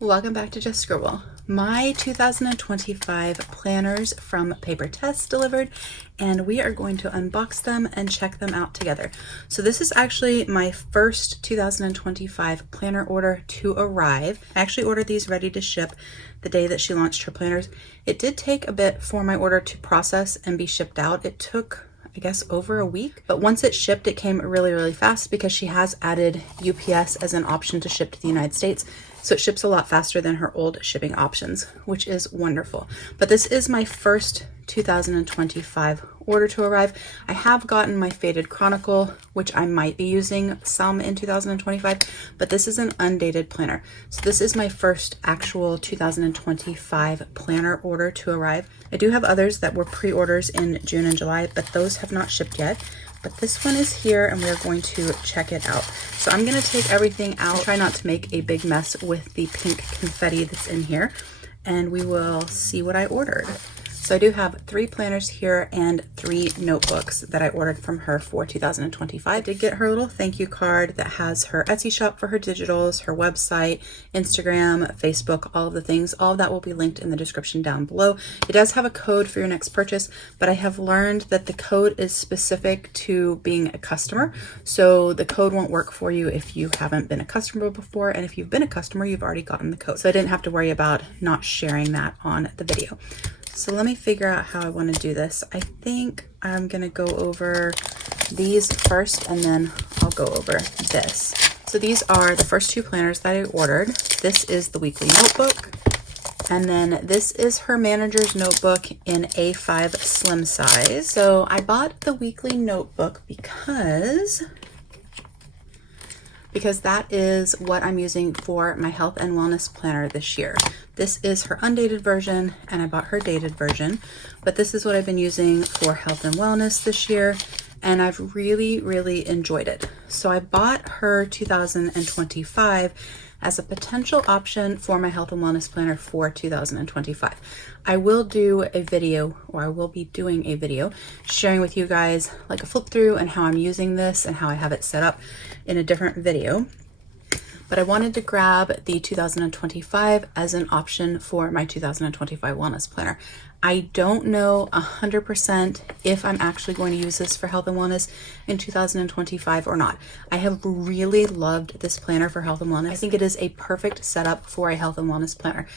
Welcome back to Just Scribble. My 2025 planners from Papertess delivered, and we are going to unbox them and check them out together. So this is actually my first 2025 planner order to arrive. I actually ordered these ready to ship the day that she launched her planners. It did take a bit for my order to process and be shipped out. It took, I guess, over a week, but once it shipped, it came really fast because she has added UPS as an option to ship to the United States. So it ships a lot faster than her old shipping options, which is wonderful. But this is my first 2025 order to arrive. I have gotten my Faded Chronicle, which I might be using some in 2025, but this is an undated planner. So this is my first actual 2025 planner order to arrive. I do have others that were pre-orders in June and July, but those have not shipped yet. But this one is here and we're going to check it out. So I'm gonna take everything out, try not to make a big mess with the pink confetti that's in here, and we will see what I ordered. So I do have 3 planners here and 3 notebooks that I ordered from her for 2025. I did get her little thank you card that has her Etsy shop for her digitals, her website, Instagram, Facebook, all of the things. All of that will be linked in the description down below. It does have a code for your next purchase, but I have learned that the code is specific to being a customer. So the code won't work for you if you haven't been a customer before, and if you've been a customer, you've already gotten the code. So I didn't have to worry about not sharing that on the video. So let me figure out how I want to do this. I think I'm going to go over these first and then I'll go over this. So these are the first 2 planners that I ordered. This is the weekly notebook, and then this is her manager's notebook in A5 slim size. So I bought the weekly notebook because that is what I'm using for my health and wellness planner this year. This is her undated version and I bought her dated version, but this is what I've been using for health and wellness this year, and I've really enjoyed it. So I bought her 2025 as a potential option for my health and wellness planner for 2025. I will do a video, or I will be doing a video sharing with you guys like a flip through and how I'm using this and how I have it set up in a different video. But I wanted to grab the 2025 as an option for my 2025 wellness planner. I don't know 100% if I'm actually going to use this for health and wellness in 2025 or not. I have really loved this planner for health and wellness. I think it is a perfect setup for a health and wellness planner.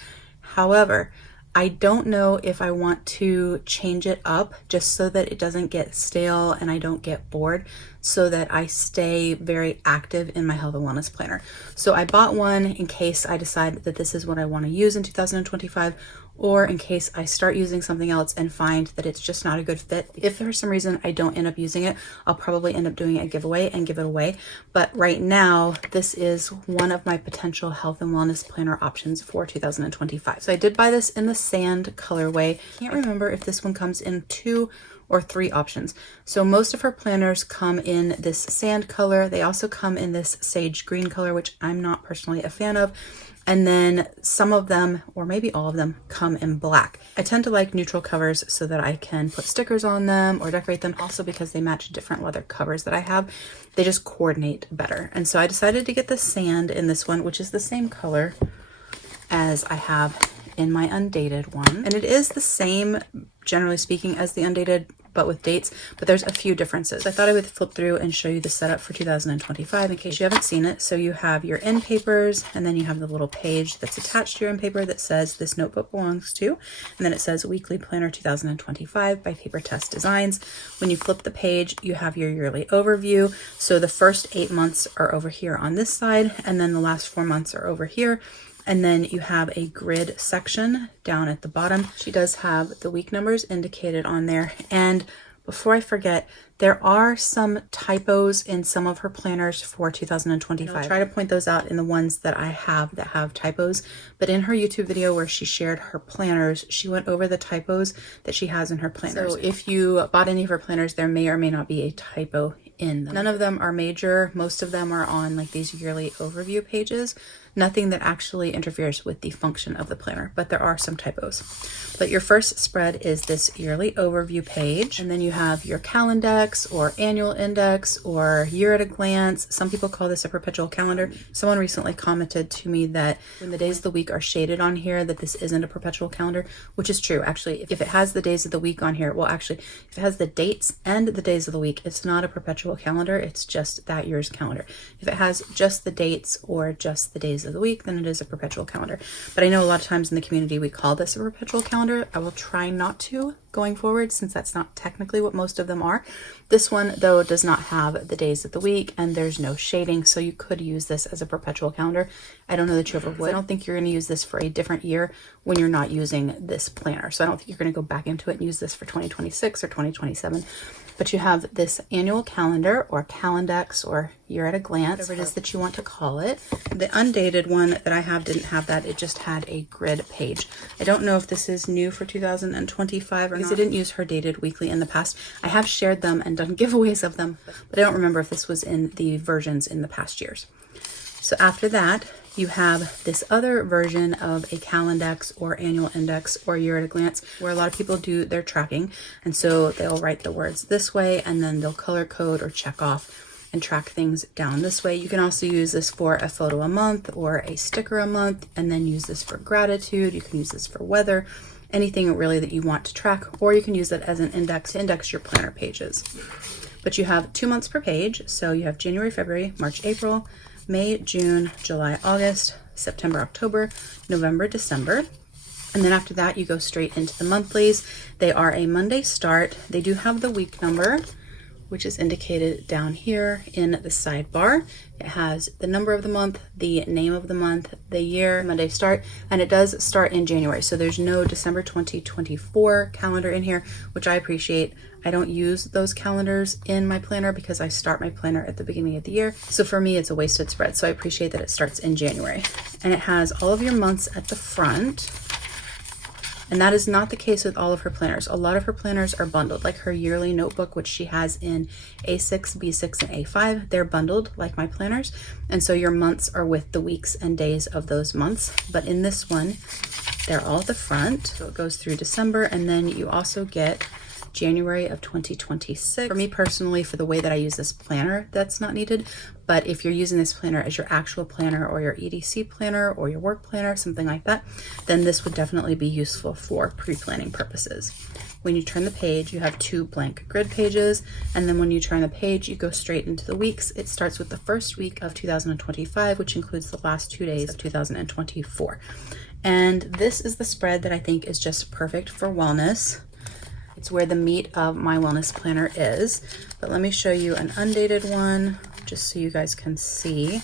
However, I don't know if I want to change it up just so that it doesn't get stale and I don't get bored, so that I stay very active in my health and wellness planner. So I bought one in case I decide that this is what I want to use in 2025, or in case I start using something else and find that it's just not a good fit. If for some reason I don't end up using it, I'll probably end up doing a giveaway and give it away. But right now, this is one of my potential health and wellness planner options for 2025. So I did buy this in the sand colorway. Can't remember if this one comes in 2 or 3 options. So most of her planners come in this sand color. They also come in this sage green color, which I'm not personally a fan of. And then some of them, or maybe all of them, come in black. I tend to like neutral covers so that I can put stickers on them or decorate them. Also because they match different leather covers that I have, they just coordinate better. And so I decided to get the sand in this one, which is the same color as I have in my undated one. And it is the same, generally speaking, as the undated, but with dates, but there's a few differences. I thought I would flip through and show you the setup for 2025 in case you haven't seen it. So you have your end papers, and then you have the little page that's attached to your end paper that says this notebook belongs to, and then it says Weekly Planner 2025 by Papertess Designs. When you flip the page, you have your yearly overview. So the first 8 months are over here on this side, and then the last 4 months are over here. And then you have a grid section down at the bottom. She does have the week numbers indicated on there. And before I forget, there are some typos in some of her planners for 2025. I'll try to point those out in the ones that I have that have typos. But in her YouTube video where she shared her planners, she went over the typos that she has in her planners. So if you bought any of her planners, there may or may not be a typo in them. None of them are major. Most of them are on like these yearly overview pages. Nothing that actually interferes with the function of the planner, but there are some typos. But your first spread is this yearly overview page, and then you have your calendex or annual index or year at a glance. Some people call this a perpetual calendar. Someone recently commented to me that when the days of the week are shaded on here, that this isn't a perpetual calendar, which is true. Actually, if it has the days of the week on here, well, actually, if it has the dates and the days of the week, it's not a perpetual calendar. It's just that year's calendar. If it has just the dates or just the days of the week, then it is a perpetual calendar. But I know a lot of times in the community we call this a perpetual calendar. I will try not to going forward, since that's not technically what most of them are. This one though does not have the days of the week and there's no shading, so you could use this as a perpetual calendar. I don't know that you ever would. I don't think you're going to use this for a different year when you're not using this planner, so I don't think you're going to go back into it and use this for 2026 or 2027. But you have this annual calendar or calendex or year at a glance, whatever it is that you want to call it. The undated one that I have didn't have that. It just had a grid page. I don't know if this is new for 2025 or not, because I didn't use her dated weekly in the past. I have shared them and done giveaways of them, but I don't remember if this was in the versions in the past years. So after that, you have this other version of a calendex or annual index or year at a glance, where a lot of people do their tracking. And so they'll write the words this way and then they'll color code or check off and track things down this way. You can also use this for a photo a month or a sticker a month, and then use this for gratitude. You can use this for weather, anything really that you want to track, or you can use it as an index to index your planner pages. But you have 2 months per page. So you have January, February, March, April, May, June, July, August, September, October, November, December. And then after that, you go straight into the monthlies. They are a Monday start. They do have the week number, which is indicated down here in the sidebar. It has the number of the month, the name of the month, the year, Monday start, and it does start in January. So there's no December 2024 calendar in here, which I appreciate. I don't use those calendars in my planner because I start my planner at the beginning of the year. So for me, it's a wasted spread. So I appreciate that it starts in January. And it has all of your months at the front. And that is not the case with all of her planners. A lot of her planners are bundled, like her yearly notebook, which she has in A6, B6, and A5. They're bundled like my planners. And so your months are with the weeks and days of those months. But in this one, they're all at the front. So it goes through December, and then you also get January of 2026. For me personally, for the way that I use this planner, that's not needed. But if you're using this planner as your actual planner or your EDC planner or your work planner, something like that, then this would definitely be useful for pre-planning purposes. When you turn the page, you have 2 blank grid pages. And then when you turn the page, you go straight into the weeks. It starts with the first week of 2025, which includes the last 2 days of 2024. And this is the spread that I think is just perfect for wellness. It's where the meat of my wellness planner is. But let me show you an undated one just so you guys can see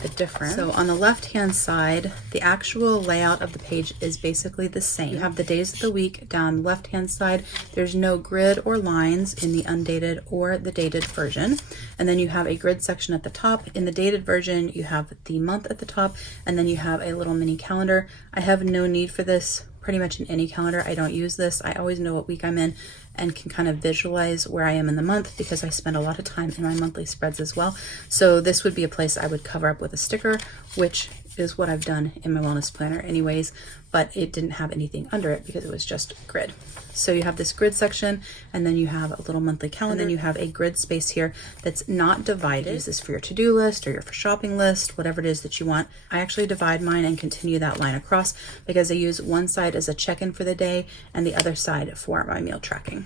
the difference. So on the left-hand side, the actual layout of the page is basically the same. You have the days of the week down the left-hand side. There's no grid or lines in the undated or the dated version. And then you have a grid section at the top. In the dated version, you have the month at the top, and then you have a little mini calendar. I have no need for this pretty much in any calendar. I don't use this. I always know what week I'm in and can kind of visualize where I am in the month because I spend a lot of time in my monthly spreads as well. So this would be a place I would cover up with a sticker, which is what I've done in my wellness planner anyways, but it didn't have anything under it because it was just grid. So you have this grid section, and then you have a little monthly calendar, and then you have a grid space here that's not divided. Use this for your to-do list or your for shopping list, whatever it is that you want. I actually divide mine and continue that line across because I use one side as a check-in for the day and the other side for my meal tracking.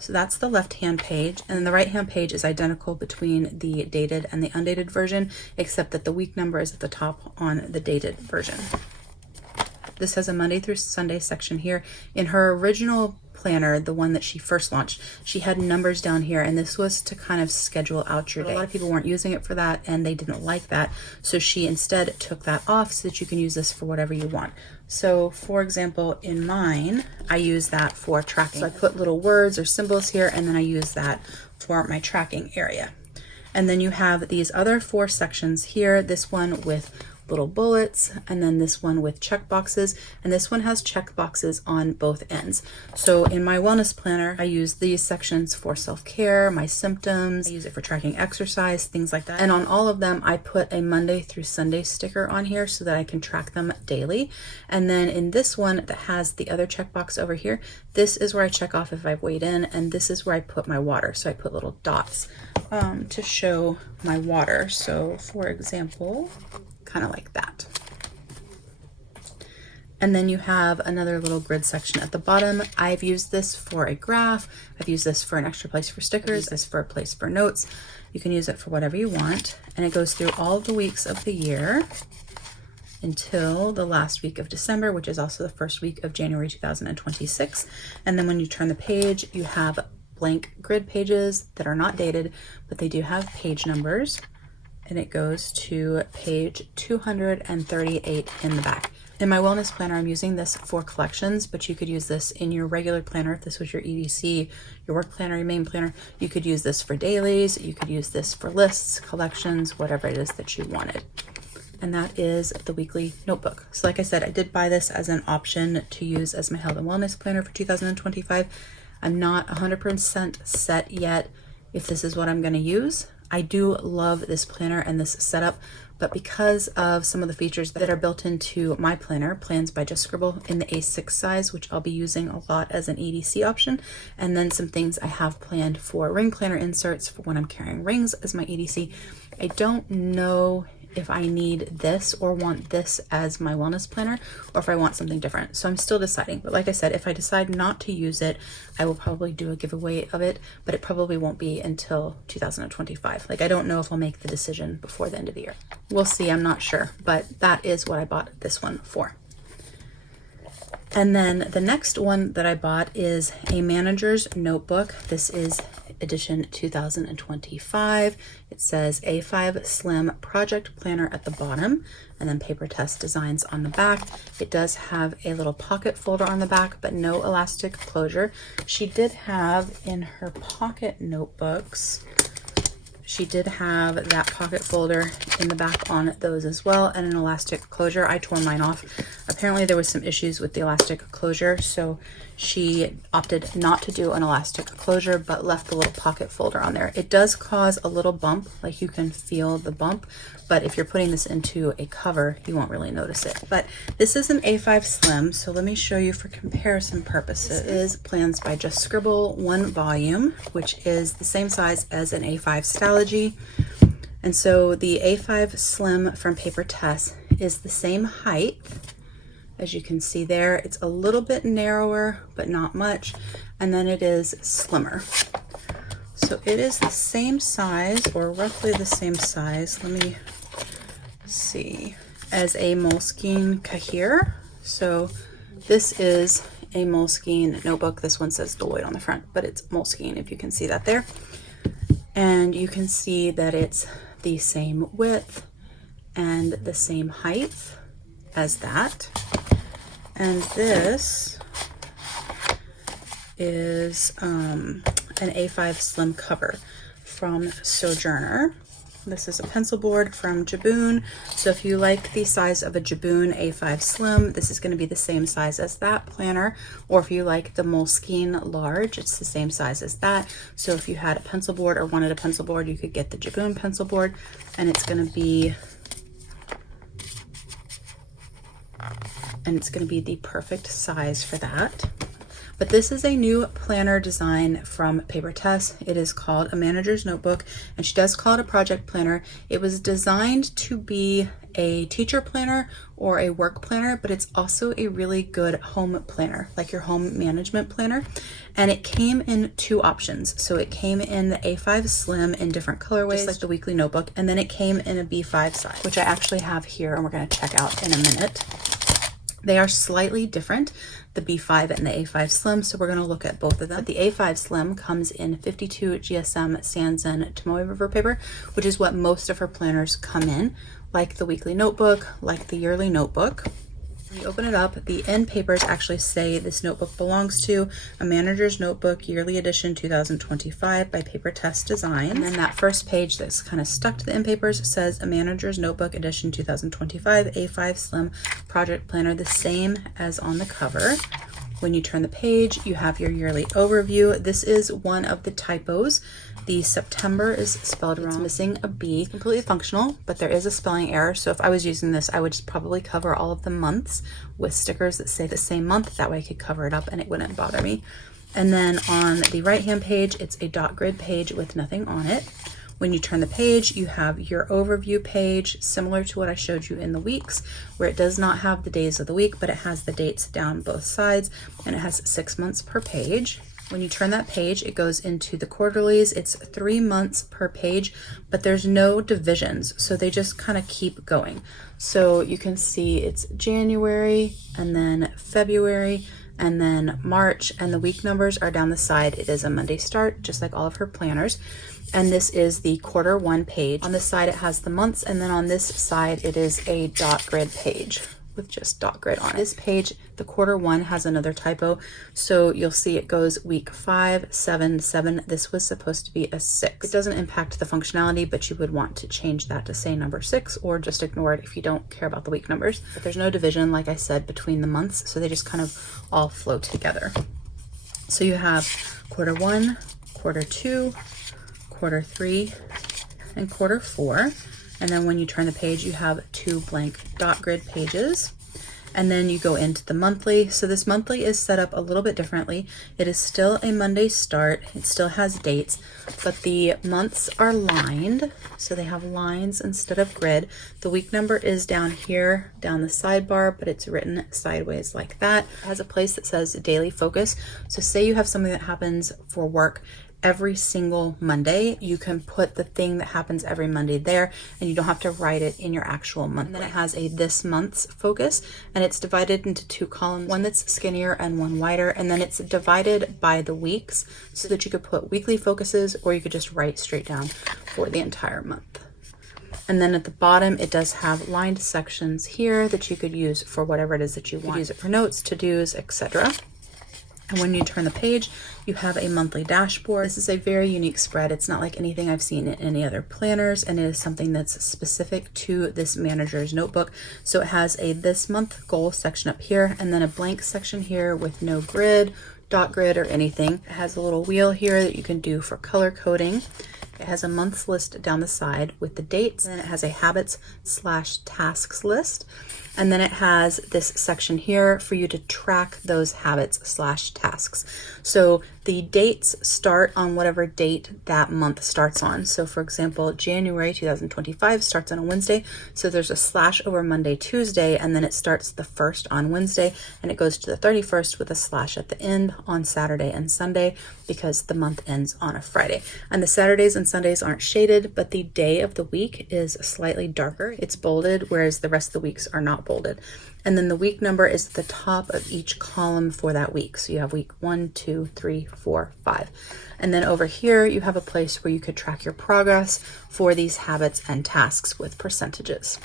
So that's the left-hand page, and then the right-hand page is identical between the dated and the undated version, except that the week number is at the top on the dated version. This has a Monday through Sunday section here. In her original planner, the one that she first launched, she had numbers down here, and this was to kind of schedule out your day. A lot of people weren't using it for that, and they didn't like that, so she instead took that off so that you can use this for whatever you want. So for example, in mine, I use that for tracking. So I put little words or symbols here, and then I use that for my tracking area. And then you have these other 4 sections here, this one with little bullets, and then this one with check boxes, and this one has check boxes on both ends. So in my wellness planner, I use these sections for self-care, my symptoms, I use it for tracking exercise, things like that. And on all of them, I put a Monday through Sunday sticker on here so that I can track them daily. And then in this one that has the other checkbox over here, this is where I check off if I've weighed in, and this is where I put my water. So I put little dots to show my water. So for example, kind of like that. And then you have another little grid section at the bottom. I've used this for a graph. I've used this for an extra place for stickers, this for a place for notes. You can use it for whatever you want. And it goes through all the weeks of the year until the last week of December, which is also the first week of January 2026. And then when you turn the page, you have blank grid pages that are not dated, but they do have page numbers. And it goes to page 238 in the back. In my wellness planner, I'm using this for collections, but you could use this in your regular planner. If this was your EDC, your work planner, your main planner, you could use this for dailies. You could use this for lists, collections, whatever it is that you wanted. And that is the weekly notebook. So like I said, I did buy this as an option to use as my health and wellness planner for 2025. I'm not 100% set yet if this is what I'm going to use. I do love this planner and this setup, but because of some of the features that are built into my planner, Plans by Just Scribble in the A6 size, which I'll be using a lot as an EDC option, and then some things I have planned for ring planner inserts for when I'm carrying rings as my EDC, I don't know if I need this or want this as my wellness planner, or if I want something different. So I'm still deciding. But like I said, if I decide not to use it, I will probably do a giveaway of it, but it probably won't be until 2025. Like, I don't know if I'll make the decision before the end of the year. We'll see, I'm not sure, but that is what I bought this one for. And then the next one that I bought is a manager's notebook. This is edition 2025. It says A5slim Project Planner at the bottom, and then Papertess designs on the back. It does have a little pocket folder on the back, but no elastic closure. She did have in her pocket notebooks, she did have that pocket folder in the back on those as well, and an elastic closure. I tore mine off. Apparently there was some issues with the elastic closure, so she opted not to do an elastic closure, but left the little pocket folder on there. It does cause a little bump, like you can feel the bump, but if you're putting this into a cover, you won't really notice it. But this is an A5 Slim, so let me show you for comparison purposes. This is Plans by Just Scribble, 1 volume, which is the same size as an A5 Stalogy. And so the A5 Slim from Papertess is the same height. As you can see there, it's a little bit narrower, but not much. And then it is slimmer. So it is the same size, or roughly the same size. Let me see, as a Moleskine Kahir. So this is a Moleskine notebook. This one says Deloitte on the front, but it's Moleskine, if you can see that there. And you can see that it's the same width and the same height as that. And this is an A5 Slim cover from Sojourner. This is a pencil board from Jaboon. So if you like the size of a Jaboon A5 Slim, this is going to be the same size as that planner. Or if you like the Moleskine large, it's the same size as that. So if you had a pencil board or wanted a pencil board, you could get the Jaboon pencil board, and it's going to be the perfect size for that. But this is a new planner design from Papertess. It is called a manager's notebook, and she does call it a project planner. It was designed to be a teacher planner or a work planner, but it's also a really good home planner, like your home management planner. And it came in 2 options. So it came in the A5 Slim in different colorways, just like the weekly notebook, and then it came in a B5 size, which I actually have here and we're going to check out in a minute. They are slightly different, the B5 and the A5 Slim, so we're going to look at both of them. But the A5 Slim comes in 52 GSM Sanzen Tomoe River paper, which is what most of her planners come in, like the weekly notebook, like the yearly notebook. When you open it up, the end papers actually say this notebook belongs to A Manager's Notebook Yearly Edition 2025 by Papertess Design. And then that first page that's kind of stuck to the end papers says A Manager's Notebook Edition 2025 A5slim Project Planner, the same as on the cover. When you turn the page, you have your yearly overview. This is one of the typos. The September is spelled wrong. It's missing a B. It's completely functional, but there is a spelling error. So if I was using this, I would just probably cover all of the months with stickers that say the same month. That way I could cover it up and it wouldn't bother me. And then on the right-hand page, it's a dot grid page with nothing on it. When you turn the page, you have your overview page, similar to what I showed you in the weeks, where it does not have the days of the week, but it has the dates down both sides, and it has 6 months per page. When you turn that page, it goes into the quarterlies. It's 3 months per page, but there's no divisions, so they just kind of keep going. So you can see it's January, and then February, and then March, and the week numbers are down the side. It is a Monday start, just like all of her planners. And this is the quarter 1 page. On this side, it has the months, and then on this side, it is a dot grid page with just dot grid on it. This page, the quarter 1 has another typo. So you'll see it goes week 5, 7, 7. This was supposed to be a 6. It doesn't impact the functionality, but you would want to change that to say number 6, or just ignore it if you don't care about the week numbers. But there's no division, like I said, between the months. So they just kind of all flow together. So you have quarter 1, quarter 2, quarter 3, and quarter 4. And then when you turn the page, you have 2 blank dot grid pages. And then you go into the monthly. So this monthly is set up a little bit differently. It is still a Monday start. It still has dates, but the months are lined. So they have lines instead of grid. The week number is down here, down the sidebar, but it's written sideways like that. It has a place that says daily focus. So say you have something that happens for work every single Monday, you can put the thing that happens every Monday there, and you don't have to write it in your actual month. And then it has a this month's focus, and it's divided into 2 columns, one that's skinnier and one wider, and then it's divided by the weeks so that you could put weekly focuses, or you could just write straight down for the entire month. And then at the bottom, it does have lined sections here that you could use for whatever it is that you want. You could use it for notes, to-dos, etc. And when you turn the page, you have a monthly dashboard. This is a very unique spread. It's not like anything I've seen in any other planners, and it is something that's specific to this manager's notebook. So it has a this month goal section up here, and then a blank section here with no grid, dot grid, or anything. It has a little wheel here that you can do for color coding. It has a months list down the side with the dates, and then it has a habits/tasks list. And then it has this section here for you to track those habits/tasks. So the dates start on whatever date that month starts on. So for example, January 2025 starts on a Wednesday. So there's a slash over Monday, Tuesday, and then it starts the 1st on Wednesday, and it goes to the 31st with a slash at the end on Saturday and Sunday, because the month ends on a Friday. And the Saturdays and Sundays aren't shaded, but the day of the week is slightly darker. It's bolded, whereas the rest of the weeks are not bolded. And then the week number is at the top of each column for that week. So you have week 1, 2, 3, 4, 5. And then over here, you have a place where you could track your progress for these habits and tasks with percentages.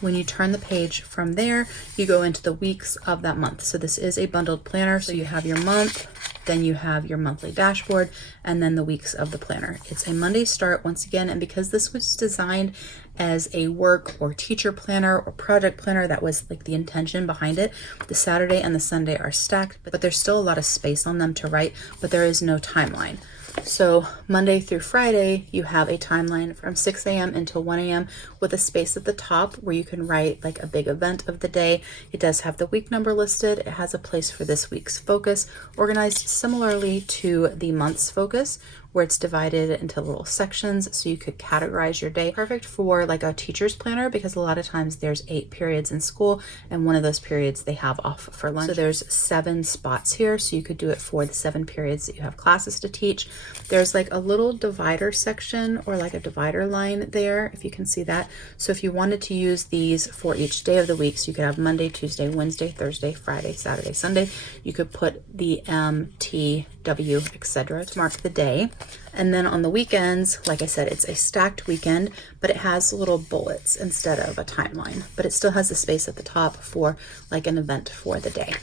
When you turn the page from there, you go into the weeks of that month. So this is a bundled planner. So you have your month, then you have your monthly dashboard, and then the weeks of the planner. It's a Monday start once again, and because this was designed as a work or teacher planner or project planner, that was like the intention behind it. The Saturday and the Sunday are stacked, but there's still a lot of space on them to write, but there is no timeline. So Monday through Friday, you have a timeline from 6 a.m. until 1 a.m. with a space at the top where you can write like a big event of the day. It does have the week number listed. It has a place for this week's focus, organized similarly to the month's focus, where it's divided into little sections so you could categorize your day. Perfect for like a teacher's planner, because a lot of times there's 8 periods in school, and one of those periods they have off for lunch. So there's 7 spots here, so you could do it for the 7 periods that you have classes to teach. There's like a little divider section, or like a divider line there, if you can see that. So if you wanted to use these for each day of the week, so you could have Monday, Tuesday, Wednesday, Thursday, Friday, Saturday, Sunday, you could put the M, T, W, etc. to mark the day. And then on the weekends, like I said, it's a stacked weekend, but it has little bullets instead of a timeline, but it still has a space at the top for like an event for the day.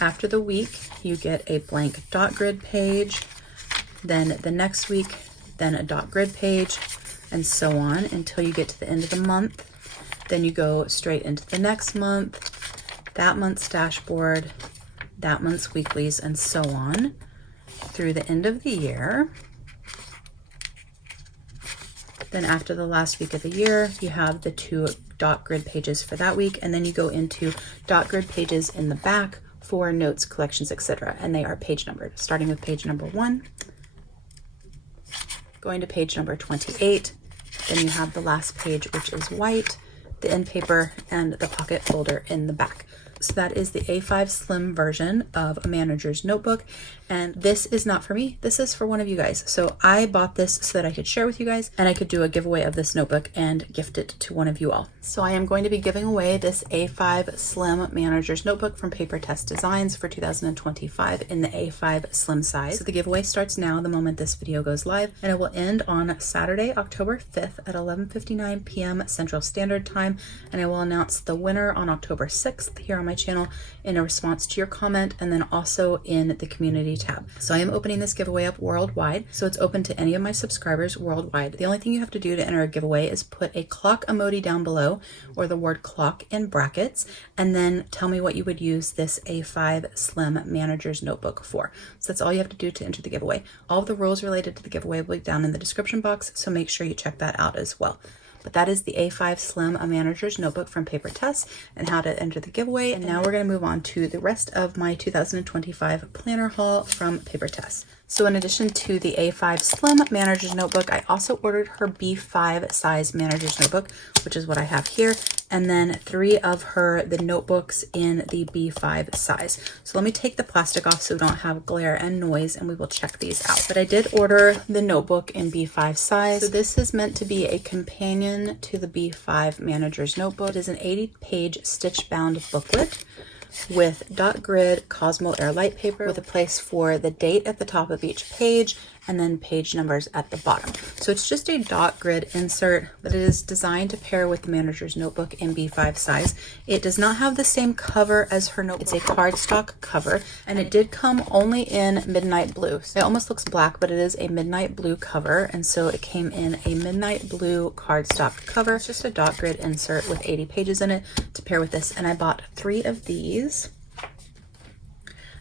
After the week, you get a blank dot grid page, then the next week, then a dot grid page, and so on until you get to the end of the month. Then you go straight into the next month, that month's dashboard, that month's weeklies, and so on through the end of the year. Then after the last week of the year, you have the 2 dot grid pages for that week, and then you go into dot grid pages in the back for notes, collections, etc. And they are page numbered, starting with page number 1, going to page number 28. Then you have the last page, which is white, the end paper, and the pocket folder in the back. So that is the A5slim version of a manager's notebook. And this is not for me, this is for one of you guys. So I bought this so that I could share with you guys and I could do a giveaway of this notebook and gift it to one of you all. So I am going to be giving away this A5slim Manager's Notebook from Papertess Designs for 2025 in the A5 slim size. So the giveaway starts now the moment this video goes live, and it will end on Saturday, October 5th at 11:59 p.m. Central Standard Time. And I will announce the winner on October 6th here on my channel in a response to your comment, and then also in the community tab. So I am opening this giveaway up worldwide, so it's open to any of my subscribers worldwide. The only thing you have to do to enter a giveaway is put a clock emoji down below or the word clock in brackets, and then tell me what you would use this A5slim Manager's Notebook for. So that's all you have to do to enter the giveaway. All of the rules related to the giveaway will be down in the description box, so make sure you check that out as well. But that is the A5slim Manager's Notebook from Papertess and how to enter the giveaway. And now we're going to move on to the rest of my 2025 planner haul from Papertess. So in addition to the A5slim Manager's Notebook, I also ordered her B5 size Manager's Notebook, which is what I have here, and then 3 of the notebooks in the B5 size. So let me take the plastic off so we don't have glare and noise, and we will check these out. But I did order the notebook in B5 size. So this is meant to be a companion to the B5 Manager's Notebook. It is an 80-page stitch-bound booklet with dot grid Cosmo Airlight paper with a place for the date at the top of each page and then page numbers at the bottom. So it's just a dot grid insert, but it is designed to pair with the Manager's Notebook in B5 size. It does not have the same cover as her notebook. It's a cardstock cover, and it did come only in midnight blue. So it almost looks black, but it is a midnight blue cover, and so it came in a midnight blue cardstock cover. It's just a dot grid insert with 80 pages in it to pair with this, and I bought 3 of these.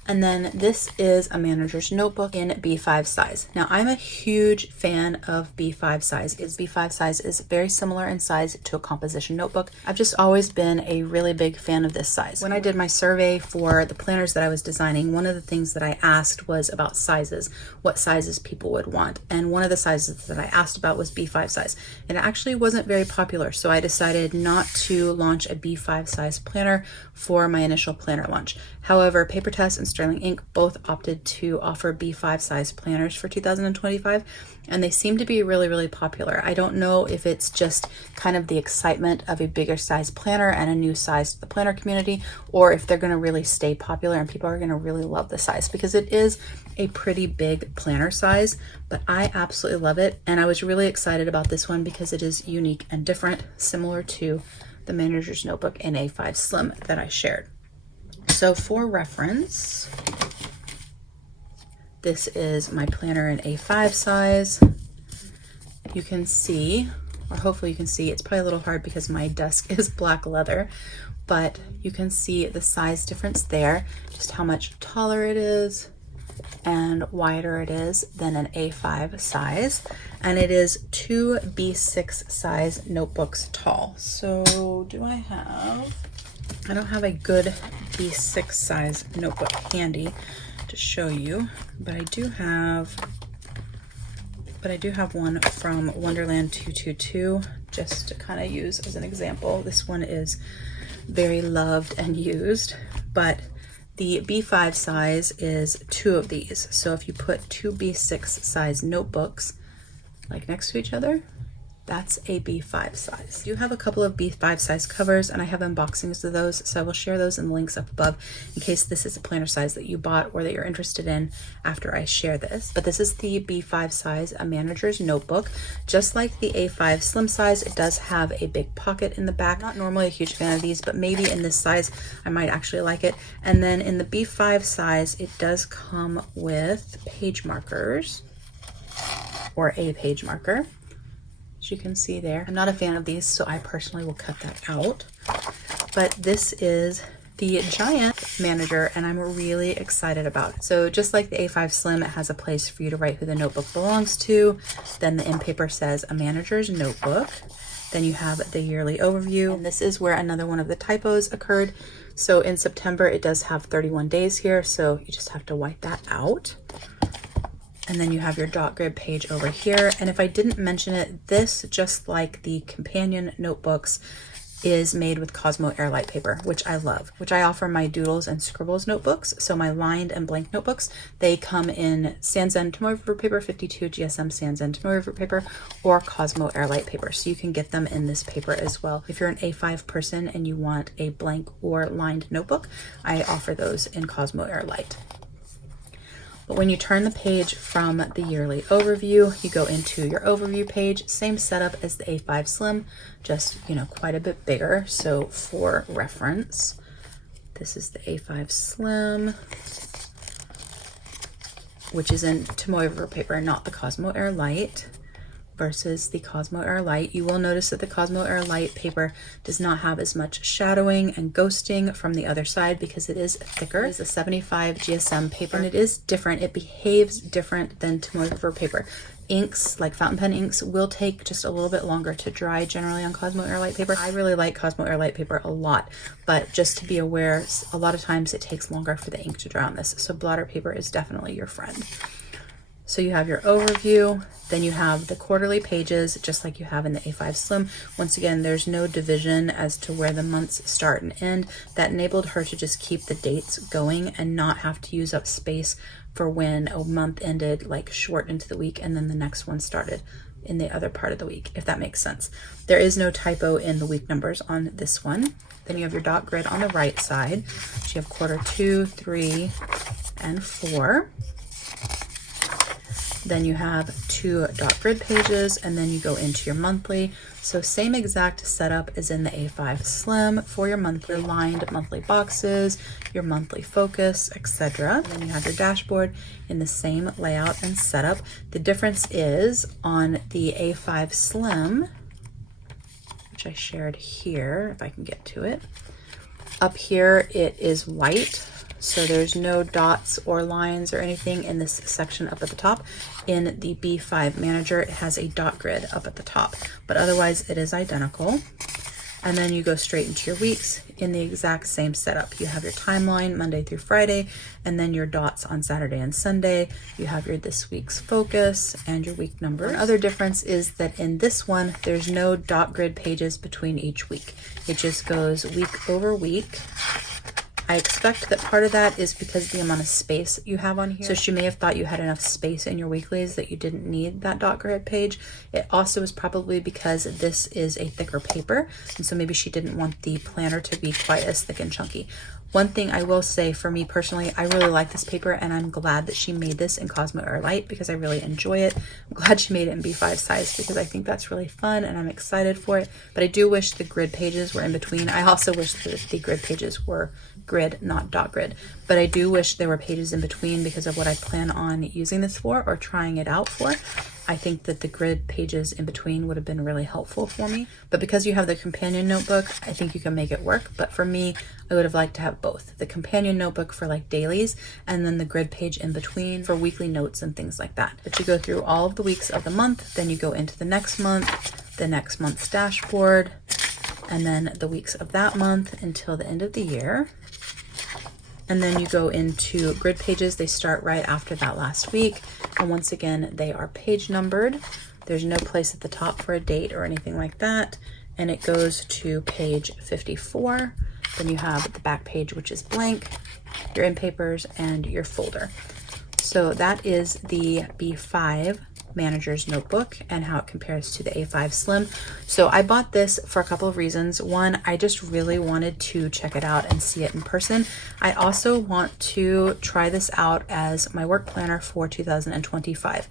And then this is a Manager's Notebook in B5 size. Now I'm a huge fan of B5 size. B5 size is very similar in size to a composition notebook. I've just always been a really big fan of this size. When I did my survey for the planners that I was designing, one of the things that I asked was about sizes, what sizes people would want. And one of the sizes that I asked about was B5 size. And it actually wasn't very popular, so I decided not to launch a B5 size planner for my initial planner launch. However, Papertess and Sterling Ink both opted to offer B5 size planners for 2025, and they seem to be really, really popular. I don't know if it's just kind of the excitement of a bigger size planner and a new size to the planner community, or if they're going to really stay popular and people are going to really love the size, because it is a pretty big planner size, but I absolutely love it. And I was really excited about this one because it is unique and different, similar to the Manager's Notebook in A5slim that I shared. So for reference, this is my planner in A5 size. You can see, or hopefully you can see, it's probably a little hard because my desk is black leather, but you can see the size difference there, just how much taller it is and wider it is than an A5 size. And it is 2 B6 size notebooks tall. So I don't have a good B6 size notebook handy to show you, but I do have one from Wonderland 222 just to kind of use as an example. This one is very loved and used, but the B5 size is 2 of these. So if you put 2 B6 size notebooks like next to each other, That's a B5 size. I do have a couple of B5 size covers and I have unboxings of those, so I will share those in the links up above in case this is a planner size that you bought or that you're interested in after I share this. But this is the B5 size, a manager's notebook. Just like the A5 slim size, it does have a big pocket in the back. Not normally a huge fan of these, but maybe in this size I might actually like it. And then in the B5 size, it does come with page markers, or a page marker. As you can see there, I'm not a fan of these, so I personally will cut that out. But this is the giant manager and I'm really excited about it. So just like the A5 Slim, it has a place for you to write who the notebook belongs to. Then the end paper says a manager's notebook. Then you have the yearly overview. And this is where another one of the typos occurred. So in September, it does have 31 days here. So you just have to wipe that out. And then you have your dot grid page over here. And if I didn't mention it, this, just like the companion notebooks, is made with Cosmo Airlight paper, which I love, which I offer my doodles and scribbles notebooks. So my lined and blank notebooks, they come in Sans Zen Tomoe River paper, 52 GSM Sans Zen Tomoe River paper, or Cosmo Airlight paper. So you can get them in this paper as well. If you're an A5 person and you want a blank or lined notebook, I offer those in Cosmo Airlight. But when you turn the page from the yearly overview, you go into your overview page, same setup as the A5 Slim, just, you know, quite a bit bigger. So for reference, this is the A5 Slim, which is in Tomoe River paper, not the Cosmo Air Light, versus the Cosmo Air Light. You will notice that the Cosmo Air Light paper does not have as much shadowing and ghosting from the other side because it is thicker. It's a 75 GSM paper and it is different. It behaves different than Tomoe River paper. Inks, like fountain pen inks, will take just a little bit longer to dry generally on Cosmo Air Light paper. I really like Cosmo Air Light paper a lot, but just to be aware, a lot of times it takes longer for the ink to dry on this. So blotter paper is definitely your friend. So you have your overview, then you have the quarterly pages, just like you have in the A5 Slim. Once again, there's no division as to where the months start and end. That enabled her to just keep the dates going and not have to use up space for when a month ended, like short into the week, and then the next one started in the other part of the week, if that makes sense. There is no typo in the week numbers on this one. Then you have your dot grid on the right side. So you have quarter 2, 3, and 4. Then you have 2 dot grid pages, and then you go into your monthly. So same exact setup as in the A5 Slim for your monthly, lined monthly boxes, your monthly focus, etc. Then you have your dashboard in the same layout and setup. The difference is on the A5 Slim, which I shared here, if I can get to it. Up here, it is white. So there's no dots or lines or anything in this section up at the top. In the B5 Manager, it has a dot grid up at the top, but otherwise it is identical. And then you go straight into your weeks in the exact same setup. You have your timeline Monday through Friday, and then your dots on Saturday and Sunday. You have your this week's focus and your week numbers. Another difference is that in this one, there's no dot grid pages between each week. It just goes week over week. I expect that part of that is because of the amount of space you have on here. So she may have thought you had enough space in your weeklies that you didn't need that dot grid page. It also is probably because this is a thicker paper, and so maybe she didn't want the planner to be quite as thick and chunky. One thing I will say for me personally, I really like this paper and I'm glad that she made this in Cosmo Air Light because I really enjoy it. I'm glad she made it in B5 size because I think that's really fun and I'm excited for it. But I do wish the grid pages were in between. I also wish that the grid pages were grid, not dot grid. But I do wish there were pages in between because of what I plan on using this for or trying it out for. I think that the grid pages in between would have been really helpful for me. But because you have the companion notebook, I think you can make it work. But for me, I would have liked to have both. The companion notebook for like dailies and then the grid page in between for weekly notes and things like that. But you go through all of the weeks of the month, then you go into the next month's dashboard, and then the weeks of that month until the end of the year. And then you go into grid pages. They start right after that last week. And once again, they are page numbered. There's no place at the top for a date or anything like that. And it goes to page 54. Then you have the back page, which is blank, your in papers, and your folder. So that is the B5 Manager's Notebook and how it compares to the A5 Slim. So I bought this for a couple of reasons. One, I just really wanted to check it out and see it in person. I also want to try this out as my work planner for 2025.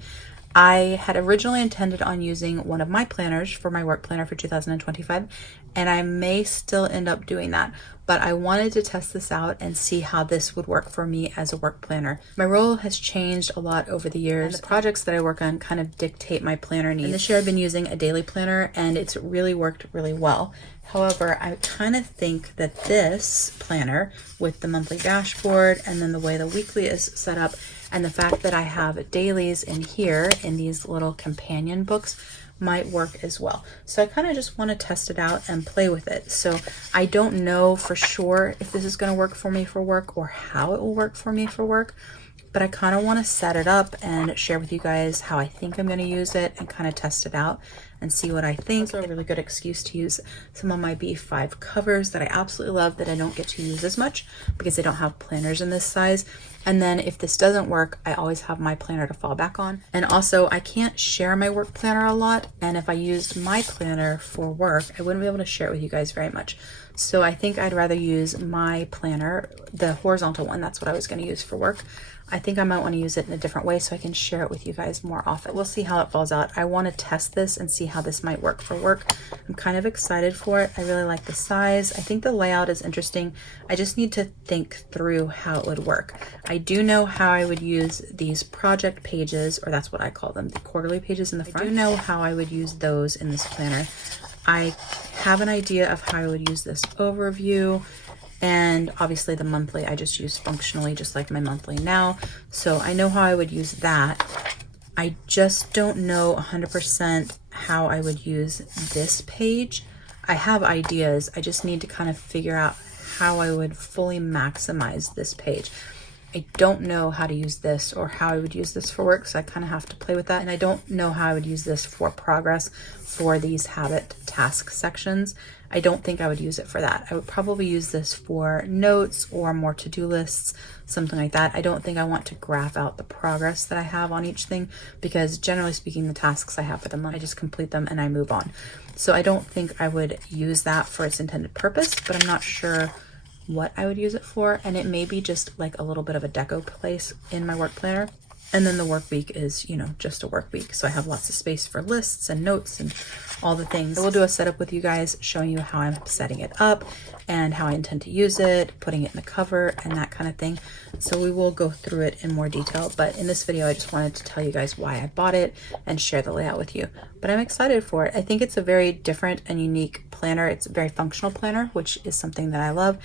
I had originally intended on using one of my planners for my work planner for 2025, and I may still end up doing that, but I wanted to test this out and see how this would work for me as a work planner. My role has changed a lot over the years. And the projects that I work on kind of dictate my planner needs. And this year I've been using a daily planner, and it's really worked really well. However, I kind of think that this planner with the monthly dashboard and then the way the weekly is set up and the fact that I have dailies in here in these little companion books might work as well. So I kind of just want to test it out and play with it. So I don't know for sure if this is going to work for me for work or how it will work for me for work, but I kind of want to set it up and share with you guys how I think I'm going to use it and kind of test it out and see what I think. It's a really good excuse to use some of my B5 covers that I absolutely love that I don't get to use as much because they don't have planners in this size. And then if this doesn't work, I always have my planner to fall back on. And also I can't share my work planner a lot. And if I used my planner for work, I wouldn't be able to share it with you guys very much. So I think I'd rather use my planner, the horizontal one. That's what I was going to use for work. I think I might want to use it in a different way so I can share it with you guys more often. We'll see how it falls out. I want to test this and see how this might work for work. I'm kind of excited for it. I really like the size. I think the layout is interesting. I just need to think through how it would work. I do know how I would use these project pages, or that's what I call them, the quarterly pages in the front. I do know how I would use those in this planner. I have an idea of how I would use this overview. And obviously the monthly I just use functionally just like my monthly now. So I know how I would use that. I just don't know 100% how I would use this page. I have ideas. I just need to kind of figure out how I would fully maximize this page. I don't know how to use this or how I would use this for work, so I kind of have to play with that. And I don't know how I would use this for progress for these habit task sections. I don't think I would use it for that. I would probably use this for notes or more to-do lists, something like that. I don't think I want to graph out the progress that I have on each thing because generally speaking, the tasks I have for the month, I just complete them and I move on. So I don't think I would use that for its intended purpose, but I'm not sure what I would use it for. And it may be just like a little bit of a deco place in my work planner. And then the work week is, you know, just a work week. So I have lots of space for lists and notes and all the things. I will do a setup with you guys showing you how I'm setting it up and how I intend to use it, putting it in the cover and that kind of thing. So we will go through it in more detail. But in this video, I just wanted to tell you guys why I bought it and share the layout with you. But I'm excited for it. I think it's a very different and unique planner. It's a very functional planner, which is something that I love.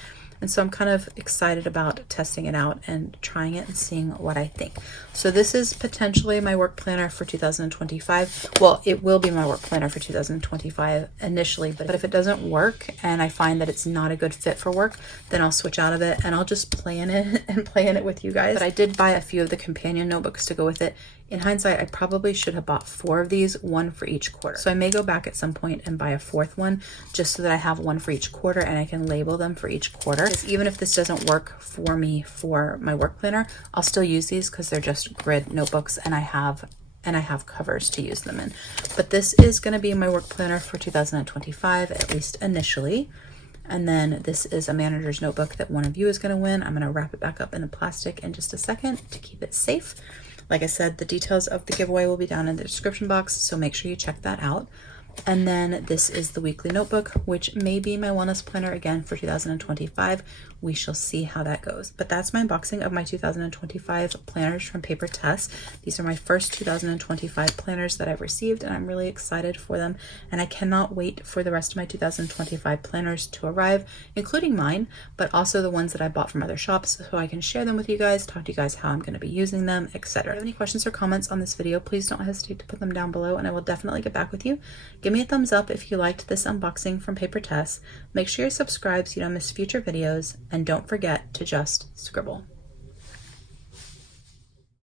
And so I'm kind of excited about testing it out and trying it and seeing what I think. So this is potentially my work planner for 2025. Well, it will be my work planner for 2025 initially, but if it doesn't work and I find that it's not a good fit for work, then I'll switch out of it and I'll just play in it and play in it with you guys. But I did buy a few of the companion notebooks to go with it. In hindsight, I probably should have bought 4 of these, 1 for each quarter. So I may go back at some point and buy a 4th one just so that I have 1 for each quarter and I can label them for each quarter. Because even if this doesn't work for me for my work planner, I'll still use these because they're just grid notebooks and I have covers to use them in. But this is going to be my work planner for 2025, at least initially. And then this is a manager's notebook that one of you is going to win. I'm going to wrap it back up in the plastic in just a second to keep it safe. Like I said, the details of the giveaway will be down in the description box, so make sure you check that out. And then this is the weekly notebook, which may be my wellness planner again for 2025. We shall see how that goes. But that's my unboxing of my 2025 planners from Papertess. These are my first 2025 planners that I've received, and I'm really excited for them. And I cannot wait for the rest of my 2025 planners to arrive, including mine, but also the ones that I bought from other shops, so I can share them with you guys, talk to you guys how I'm going to be using them, etc. If you have any questions or comments on this video, please don't hesitate to put them down below, and I will definitely get back with you. Give me a thumbs up if you liked this unboxing from Papertess. Make sure you're subscribed so you don't miss future videos, and don't forget to just scribble.